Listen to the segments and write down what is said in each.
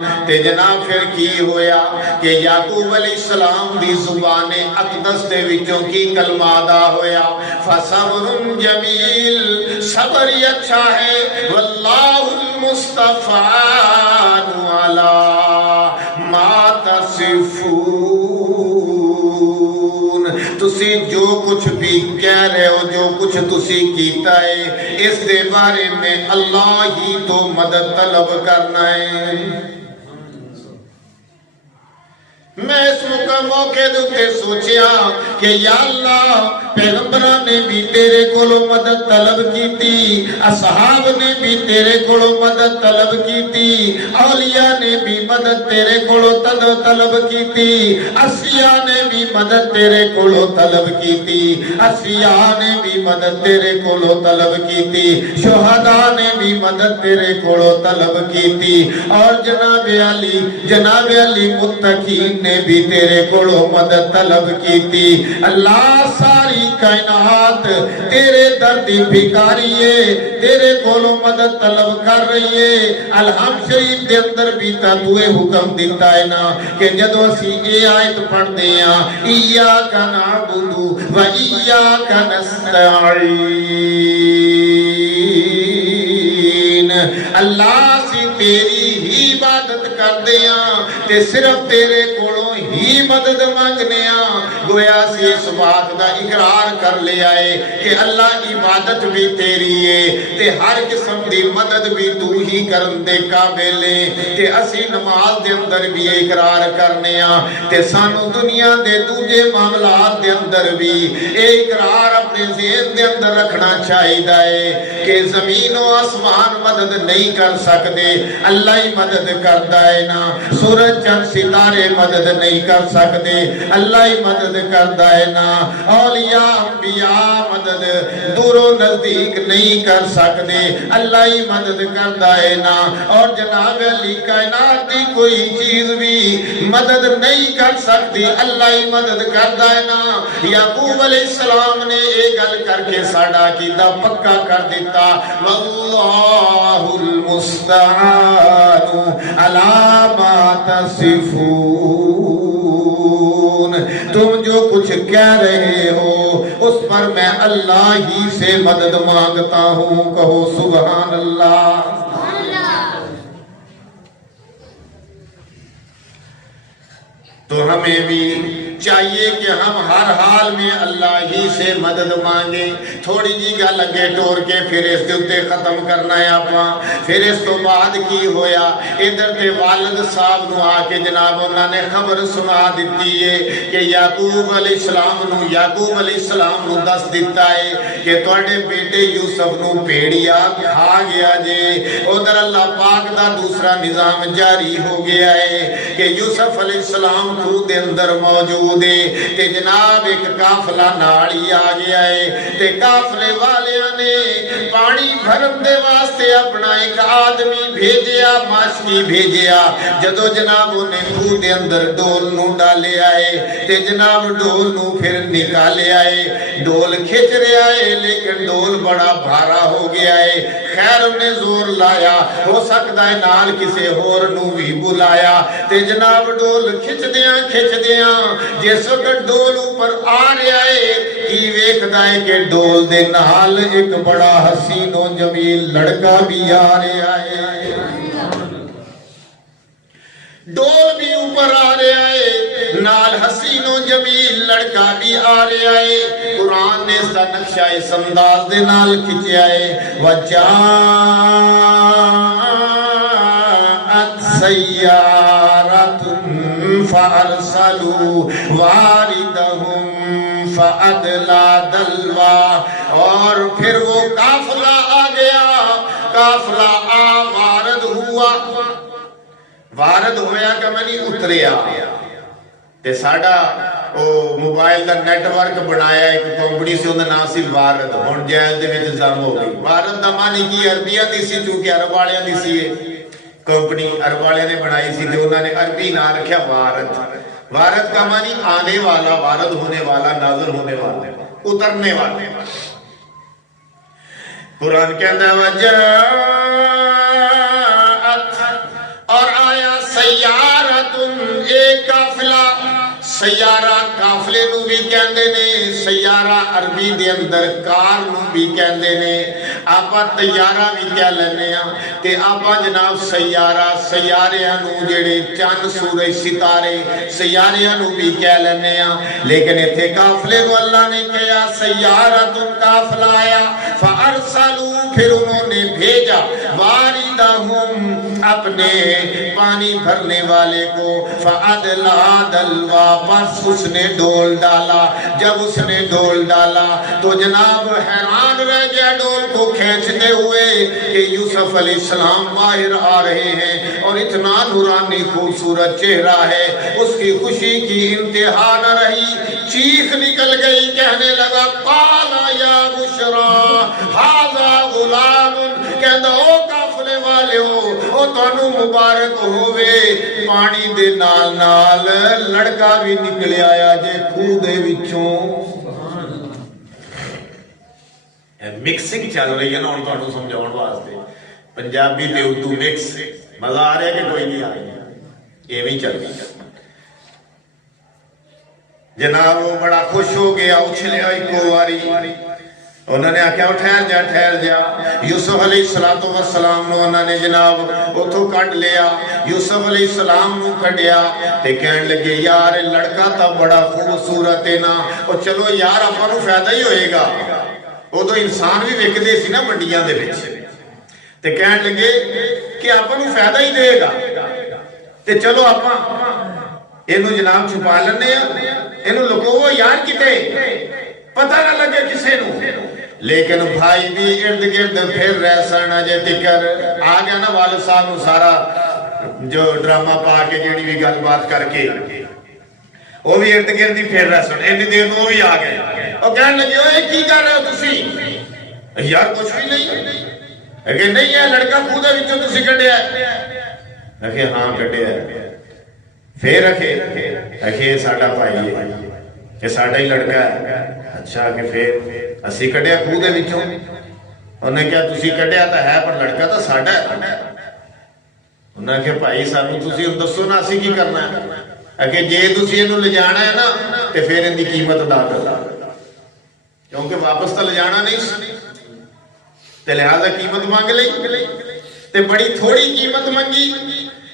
تے جناب پھر کی ہویا کہ یعقوب علیہ السلام دی زبان اقدس دے وچوں کی کلمہ ادا ہویا فصبر جمیل، صبر ہی اچھا ہے، واللہ المستعان علی ما تصفون، تسی جو کچھ بھی کہہ رہے ہو، جو کچھ تسی کیتا ہے، اس دے بارے میں اللہ ہی تو مدد طلب کرنا ہے۔ میں اس موقع دوتے سوچیا کہ یا اللہ پیغمبران نے بھی تیرے کولو مدد طلب کی تھی، اصحاب نے بھی تیرے کولو مدد طلب کی تھی، اولیاء نے بھی مدد تیرے کولو طلب کی تھی، اصفیاء نے بھی مدد تیرے کولو طلب کی تھی، اصفیاء نے بھی مدد تیرے کولو طلب کی تھی، شہداء نے بھی مدد تیرے کولو طلب کی تھی، اور جناب علی متقین نے بھی تیرے کولو مدد طلب کی تھی۔ اللہ ساری کائنات تیرے درد بھکاری ہے، تیرے کولو مدد طلب کر رہی ہے۔ الحمد شریف دے اندر بھی تدوے حکم دیتا ہے نا کہ جدو اسی اے آیت پڑھ دیا ایاک نعبد و ایاک نستعین، اللہ سی تیری ہی عبادت کر دیا تے صرف تیرے کولوں ہی مدد مانگنے گویا سی اس بات دا اقرار کر لیا ہے کہ اللہ عبادت بھی تیری ہے تے ہر قسم دی مدد بھی تو ہی کرن دے قابل ہے تے اسی نماز دے اندر بھی اقرار کرنے تے سانو دنیا دے دوجے معاملات دے اندر بھی اقرار اپنے ذہن دے اندر رکھنا چاہیے ہے کہ زمین و آسمان مدد نہیں کر سکتے، اللہ ہی مدد کرتا ہے نا، سورج چند ستارے مدد نہیں کر سکتے، اللہ ہی مدد کرتا ہے نا، اولیاء انبیاء مدد دور و نزدیک نہیں کر سکتے، اللہ ہی مدد کرتا ہے نا، اور جناب علی کائنات دی کوئی چیز بھی مدد نہیں کر سکتی، اللہ ہی مدد کرتا ہے نا۔ یعقوب علیہ السلام نے ایک گل کر کے ساڑا کیتا پکا کر دیتا واللہ المستعان علی ما تصفون، تم جو کچھ کہہ رہے ہو اس پر میں اللہ ہی سے مدد مانگتا ہوں، کہو سبحان اللہ۔ تو ہمیں بھی چاہیے کہ ہم ہر حال میں اللہ ہی سے مدد مانگیں۔ تھوڑی جی گل اگے ٹور کے پھر اس دے اتے ختم کرنا ہے آپاں۔ پھر اس تو بعد کی ہویا، ادھر تے والد صاحب نو آ کے جناب انہوں نے خبر سنا دیتی ہے کہ یعقوب علیہ السلام نو دس دیتا ہے کہ تواڈے بیٹے یوسف نو بھیڑیا کھا گیا جے۔ ادھر اللہ پاک دا دوسرا نظام جاری ہو گیا ہے کہ یوسف علیہ السلام خود دے اندر موجود ہے تے جناب ایک قافلہ ناڑی آ گیا ہے تے قافلے والیاں نے پانی بھرن دے واسطے اپنا ایک آدمی بھیجیا، ماشکی بھیجیا۔ جدو جناب نے خود دے اندر ڈول نو ڈالے آئے تے جناب ڈول نو پھر نکالے آئے، ڈول کھچ رہے آئے لیکن ڈول بڑا بھارا ہو گیا ہے۔ خیر انہیں زور لایا، ہو سکتا ہے نال کسے اور نو بھی بلایا تے جناب ڈول کھچ دیاں جس وقت ڈول اوپر آ رہا ہے کی ویکھدا ہے کہ ڈول دے نال ایک بڑا حسین و جمیل لڑکا بھی آ رہا ہے، ڈول بھی اوپر آ رہا ہے، نال حسین و جمیل لڑکا بھی آ رہا ہے۔ قرآن نے اس کا نقشہ اس انداز دے نال کھچیا ہے وَجَاءَتْ سَيَّارَةٌ فَأَرْسَلُوا وَارِدَهُمْ فَأَدْلَى دَلْوَا، اور پھر وہ قافلہ آ گیا، قافلہ وارد ہوا، وارد ہویا کہ منی اتریا تے ساڑا موبائل دا نیٹ ورک بنایا ایک کمپنی سے انہوں نے نام سی وارد، ہون جائز دے میں جزام ہو گئی۔ وارد دا معنی کی عربیہ دی سی چونکہ عرب والیاں دی سی ہے، کمپنی عرب والے نے بنائی سی تے انہوں نے عربی نام رکھیا وارد۔ وارد کا معنی آنے والا، وارد ہونے والا، نازل ہونے والا، اترنے والا۔ قرآن کہتا ہے وجاءت، اور آیا سیارتن ایک قافلہ سیارہ قافلے نو بھی کہندے نے سیارہ عربی دے اندر کار نو بھی کہندے نے آپا طیارہ بھی کہہ لینے ہاں تے آپا جناب سیارہ سیاریاں نو جڑے چند سورج ستارے سیاریاں نو بھی کہہ لینے ہاں لیکن ایتھے قافلے نو اللہ نے کہا سیارتن قافلہ آیا فارسلوا پھر انہوں نے بھیجا واردہم اپنے پانی بھرنے والے کو فَأَدْلَا دَلْوَا پس اس نے ڈول ڈالا جب اس نے ڈول ڈالا تو جناب حیران رہ گیا ڈول کو کھینچتے ہوئے کہ یوسف علیہ السلام باہر آ رہے ہیں اور اتنا نورانی خوبصورت چہرہ ہے اس کی خوشی کی انتہا نہ رہی چیخ نکل گئی کہنے لگا قَالَ يَا بُشْرَا هَذَا غُلَامٌ کہندہ او قافلے والے ہو تانوں مبارک ہووے پانی دے نال نال لڑکا بھی نکلے آیا جے کھو دے وچوں مکسنگ چل رہی ہے نا ہن تانوں سمجھاؤن واسطے پنجابی تے اردو مکس مزہ آ رہا ہے کہ کوئی نہیں آ رہا ایویں ہی چل رہی جناب وہ بڑا خوش ہو گیا اچھلیا ایکو واری انہوں نے آکھیا ٹھہر جا یوسف علیہ السلام نو انہوں نے جناب اتھو کٹ لیا یوسف علیہ السلام نو کٹیا تے کہن لگے یار لڑکا تا بڑا خوبصورت ہے نا اور چلو یار اپنا نو فائدہ ہی ہوئے گا وہ تو انسان بھی وکدے سی نا منڈیاں دے وچ تے کہن لگے کہ اپنا نو فائدہ ہی دے گا تے چلو اپنا اینو جناب چھپا لینے اینو لکوو یار کتے پتہ نہ لگے کسے نو لیکن بھائی بھی ارد گرد پھر رہ سرنا جے تکر آگیا نا والد صاحب نو سارا جو ڈرامہ پا کے جیڑی بھی گل بات کر کے وہ بھی ارد گرد پھر رہ سرنا اتنی دیر میں وہ بھی آگئے اور کہنے لگے اے کی کر رہے ہو تسی یار کچھ بھی نہیں کہ نہیں ہے لڑکا خودہ وچوں تسی کٹیا ہے رکھے ہاں کٹیا ہے پھر رکھے ساڑھا پائی ہے کہ ساڑھا ہی لڑکا ہے اچھا کہ پھر اسی کٹیا کھو دے وچوں انہوں نے کہا تسی کٹیا تا ہے پر لڑکا تا ساڑھا ہے انہوں نے کہا بھائی سانو تسی دسو نا اسی کی کرنا ہے کہ جے تسی انہوں لے جانا ہے نا تے پھر ان دی قیمت ادا کر کیونکہ واپس تا لے جانا نہیں تے لہذا قیمت مانگ لئی تے بڑی تھوڑی قیمت منگی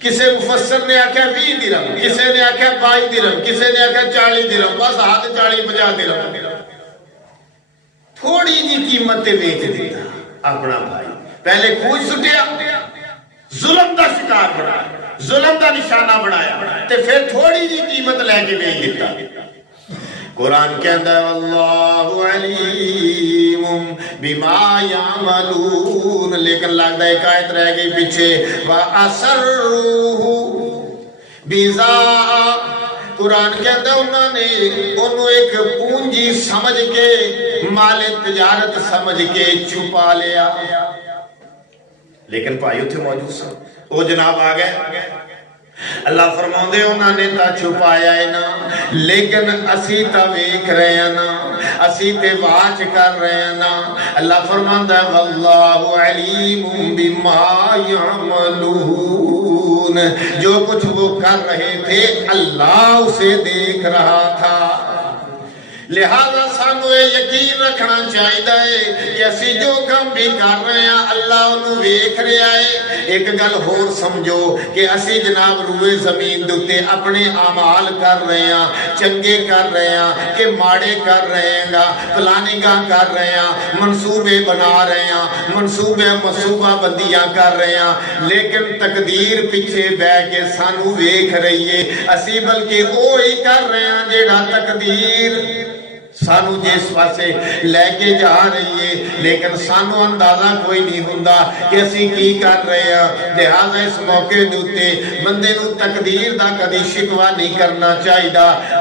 کسے مفسر نے آکھا 20 درہم کسے نے آکھا 22 درہم کسے نے آکھا 40 درہم بس ہاتھ 40-50 درہم تھوڑی جی قیمت تے بیچ دیتا اپنا بھائی پہلے کھوج سٹیا ظلم دا شکار بنایا ظلم دا نشانہ بنایا تے پھر تھوڑی جی قیمت لے کے بیچ دیتا قرآن کہندہ ہے واللہ علیم بما یعملون لیکن لگتا ایک آیت رہ گئی پیچھے وَأَسَرُّهُ بِزَا قرآن کہندہ انہوں نے انہوں ایک پونجی سمجھ کے مال تجارت سمجھ کے چھپا لیا لیکن پائیو تھے موجود سا وہ جناب آگئے اللہ فرماؤں دے انہوں نے تا چھپایا ہے نا لیکن اسی تا ویکھ رہے ہیں نا اسی تے واچ کر رہے ہیں نا اللہ فرماؤں دے واللہ علیم بما یعملون جو کچھ وہ کر رہے تھے اللہ اسے دیکھ رہا تھا لہذا سانو یقین رکھنا چاہیے کہ اسی جو کم بھی کر رہے ہیں اللہ انہوں ویکھ رہا ہے ایک گل ہور سمجھو کہ اسی جناب روئے زمین دوتے اپنے اعمال کر رہے ہیں چنگے کر رہے ہیں کہ ماڑے کر رہے ہیں پلاننگاں کر رہے ہیں منصوبے بنا رہے ہیں منصوبہ بندیاں کر رہے ہیں لیکن تقدیر پیچھے بہ کے سانو ویکھ رہی ہے اسی بلکہ وہی کر رہے ہیں جیڑا تقدیر سانو جس پاسے لے کے جا رہی ہے لیکن سانو اندازہ کوئی نہیں ہوندہ کہ اسی کی کر رہے ہیں لہذا اس موقع دوتے بندے نو تقدیر دا کدی شکوہ نہیں کرنا چاہیے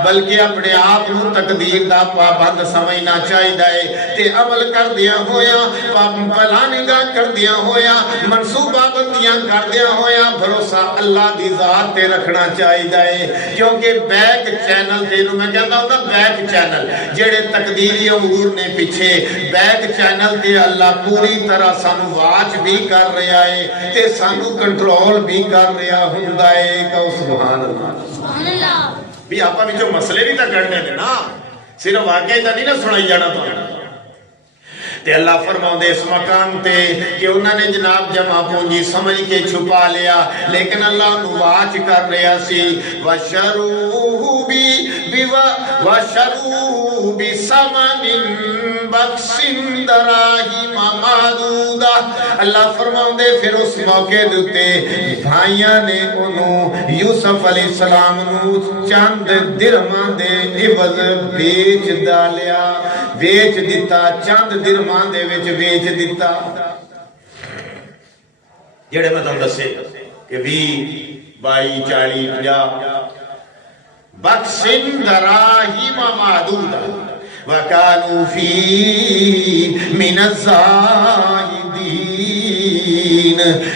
بلکہ اپنے آپ نو تقدیر دا پابند سمجھنا چاہیے تے عمل کر دیا ہویا پلاننگاں کر دیا ہویا منصوبہ بندیاں کر دیا ہویا بھروسہ اللہ دی ذات تے رکھنا چاہیے کیونکہ بیک چینل تے نو میں کہتا ہوں نا بیک چینل جڑے تقدیری امور نے پیچھے بیک چینل تے اللہ پوری طرح سانو واچ بھی کر رہا ہے تے سانو کنٹرول بھی کر رہا ہوندا ہے کہ سبحان اللہ بھی آپا بھی جو مسئلے بھی تا کرنے دے نا صرف واقعی تا نہیں نا سنائی جانا تو تے اللہ فرماؤں دے اس مقام تے کہ انہوں نے جناب جمع پونجی سمجھ کے چھپا لیا لیکن اللہ انہوں واچ کر رہا سی وَشَرُوهُ بِسَمَنٍ بَخْسٍ دَرَاهِمَ مَعْدُودَةٍ اللہ فرماؤں دے پھر اس موقع دیتے بھائیاں نے انہوں یوسف علیہ السلام انہوں چند درمان دے عوض بیچ ڈالیا بیچ دیتا چند درمان دے وچ بیچ دیتا جڑے میں تم دسے کہ 20 بخشن دراہیم معدودہ وَكَانُوا فِي مِنَ الزَّاهِدِينَ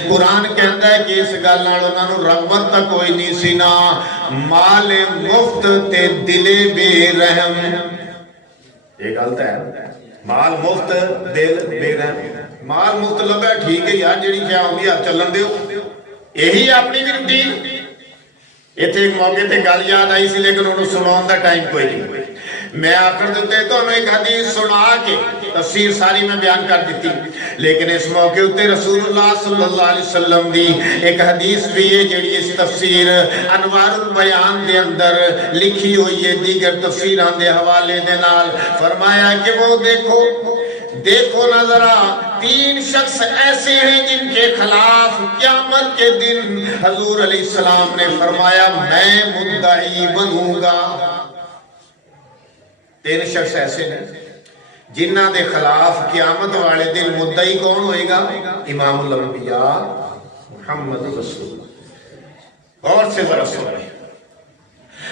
قرآن کہندا ہے کہ اس گل نال انہاں نوں رغبت تک کوئی نہیں سی نا مال مفت تے دل بے رحم یہ غلط ہے مال مفت دل بے رحم مال مفت لگا ٹھیک ہے یار جڑی کیا ہوندی ہے چلن دیو یہی اپنی بھی روٹین ایتھے ایک موقع تے گل یاد آئی سی لیکن انہوں سناؤں دا ٹائم کوئی نہیں میں آخر دیتے تو انہوں ایک حدیث سنا کے تفسیر ساری میں بیان کر دیتی لیکن اس موقع تے رسول اللہ صلی اللہ علیہ وسلم دی ایک حدیث بھی ہے جڑی اس تفسیر انوار البیان دے اندر لکھی ہوئی ہے دیگر تفسیران دے حوالے دے نال فرمایا کہ وہ دیکھو نظرہ 3 شخص ایسے ہیں جن کے خلاف قیامت کے دن حضور علیہ السلام نے فرمایا میں مدعی بنوں گا 3 شخص ایسے ہیں جنہ دے خلاف قیامت والے دن مدعی کون ہوئے گا امام الانبیاء محمد رسول اللہ اور سے برسول ہے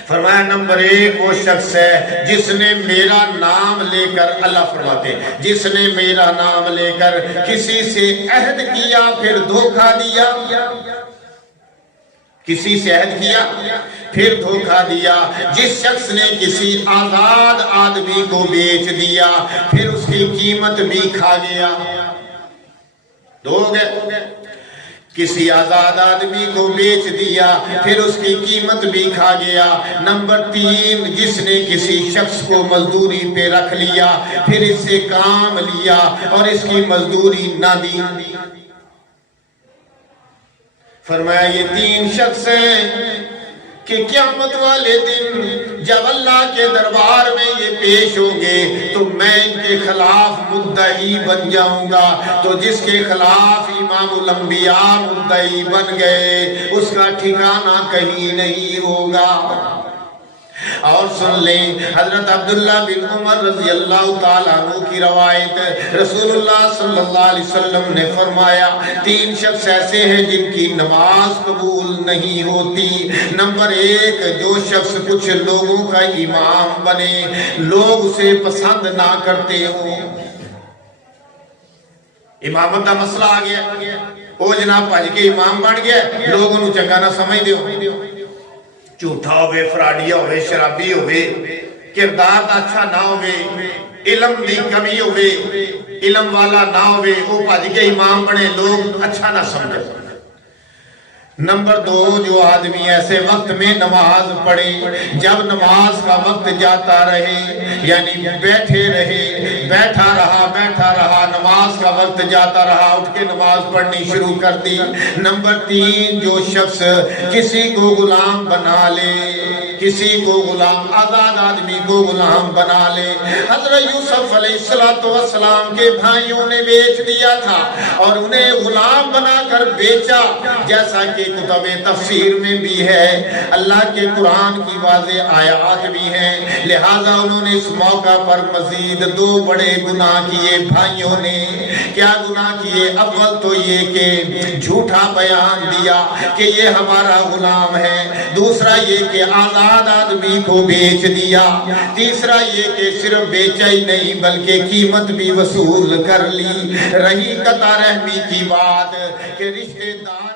فرمایا نمبر 1 وہ شخص ہے جس نے میرا نام لے کر اللہ فرماتے ہیں جس نے میرا نام لے کر کسی سے عہد کیا پھر دھوکہ دیا کسی سے عہد کیا پھر دھوکہ دیا جس شخص نے کسی آزاد آدمی کو بیچ دیا پھر اس کی قیمت بھی کھا گیا دو ہو گئے کسی آزاد آدمی کو بیچ دیا پھر اس کی قیمت بھی کھا گیا نمبر 3 جس نے کسی شخص کو مزدوری پہ رکھ لیا پھر اس سے کام لیا اور اس کی مزدوری نہ دی فرمایا یہ 3 شخص ہیں کہ قیامت والے دن جب اللہ کے دربار میں یہ پیش ہوں گے تو میں ان کے خلاف مدعی بن جاؤں گا تو جس کے خلاف امام الانبیاء مدعی بن گئے اس کا ٹھکانہ کہیں نہیں ہوگا اور سن لیں حضرت عبداللہ بن عمر رضی اللہ تعالیٰ عنہ کی روایت رسول اللہ صلی اللہ علیہ وسلم نے فرمایا 3 شخص ایسے ہیں جن کی نماز قبول نہیں ہوتی نمبر 1 جو شخص کچھ لوگوں کا امام بنے لوگ اسے پسند نہ کرتے ہوں امامت کا مسئلہ آ گیا وہ جناب بھاج کے امام بن گیا لوگ انہوں چنگا نہ سمجھ دیو جھوٹا ہوئے فراڈیا ہوئے شرابی ہوئے کردار اچھا نہ ہوئے علم دی کمی ہوئے علم والا نہ ہوئے وہ بھاج کے امام بنے لوگ اچھا نہ سمجھے نمبر 2 جو آدمی ایسے وقت میں نماز پڑھے جب نماز کا وقت جاتا رہے یعنی بیٹھا رہا نماز کا وقت جاتا رہا اٹھ کے نماز پڑھنی شروع کر دی نمبر 3 جو شخص کسی کو غلام بنا لے کسی کو غلام آزاد آدمی کو غلام بنا لے حضرت یوسف علیہ السلام کے بھائیوں نے بیچ دیا تھا اور انہیں غلام بنا کر بیچا جیسا کہ کتب تفسیر میں بھی ہے اللہ کے قرآن کی واضح آیات بھی ہیں لہذا انہوں نے اس موقع پر مزید 2 بڑے گناہ کیے بھائیوں نے کیا گناہ کیے اول تو یہ کہ جھوٹا بیان دیا کہ یہ ہمارا غلام ہے دوسرا یہ کہ آزاد آدمی کو بیچ دیا تیسرا یہ کہ صرف بیچا ہی نہیں بلکہ قیمت بھی وصول کر لی رہی قطع رحمی کی بات کہ رشتہ دار